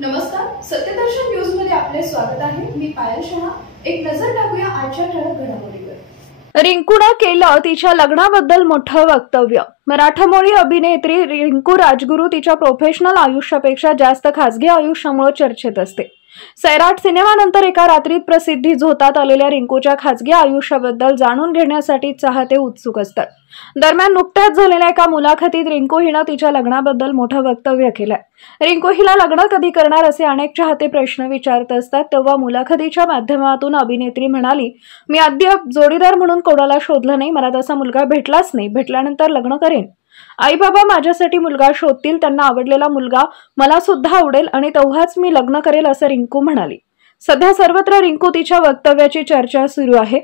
नमस्कार, सत्यदर्शन न्यूज मध्ये आपले स्वागत आहे। मी पायल शहा। एक नजर टाकूया आजच्या ठळक घडामोडीवर। रिंकूने केलं तिच्या लग्नाबद्दल मोठं वक्तव्य। मराठमोळी अभिनेत्री रिंकू राजगुरू तिच्या प्रोफेशनल आयुष्यापेक्षा जास्त खासगी आयुष्यामुळे चर्चेत असते। सैराट सिनेमानंतर एका रात्रीत प्रसिद्धी झोतात आलेल्या रिंकूच्या खासगी आयुष्याबद्दल जाणून घेण्यासाठी चाहते उत्सुक असतात। दरम्यान नुकत्याच झालेल्या एका मुलाखतीत रिंकू हिने तिच्या लग्नाबद्दल मोठं वक्तव्य केलंय। रिंकू हिला लग्न कधी करणार असे अनेक चाहते प्रश्न विचारत असतात, तेव्हा मुलाखतीच्या माध्यमातून अभिनेत्री म्हणाली, मी अद्याप जोडीदार म्हणून कोणाला शोधलं नाही, मला तसा मुलगा भेटलाच नाही, भेटल्यानंतर लग्न करेन। आई बाबा माझ्यासाठी मुलगा शोधतील, त्यांना आवडलेला मुलगा मला सुद्धा आवडेल आणि तेव्हाच मी लग्न करेल असं रिंकू म्हणाली। सध्या सर्वत्र रिंकू तिच्या वक्तव्याची चर्चा सुरू आहे।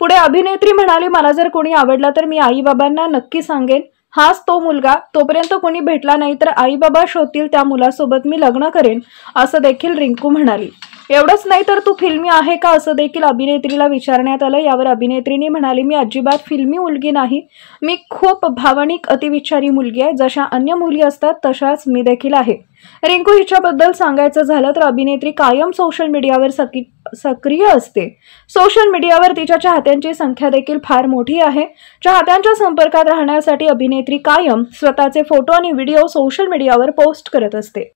पुढे अभिनेत्री म्हणाली, मला जर कोणी आवडला तर मी आई बाबांना नक्की सांगेन, हाच तो मुलगा, तोपर्यंत कोणी भेटला नाही तर आई बाबा शोधतील त्या मुलासोबत मी लग्न करेन असं देखील रिंकू म्हणाली। एवढंच नाही तर तू फिल्मी आहे का असं देखील अभिनेत्रीला विचारण्यात आलं। यावर अभिनेत्रीने म्हणाली, मी अजिबात फिल्मी मुलगी नाही, मी खूप भावनिक अतिविचारी मुलगी आहे, जशा अन्य मुली असतात तशाच मी देखील आहे। रिंकू हिच्याबद्दल सांगायचं झालं तर अभिनेत्री कायम सोशल मीडियावर सक्रिय असते। सोशल मीडियावर तिच्या चाहत्यांची संख्या देखील फार मोठी आहे। चाहत्यांच्या संपर्कात राहण्यासाठी अभिनेत्री कायम स्वतःचे फोटो आणि व्हिडिओ सोशल मीडियावर पोस्ट करत असते।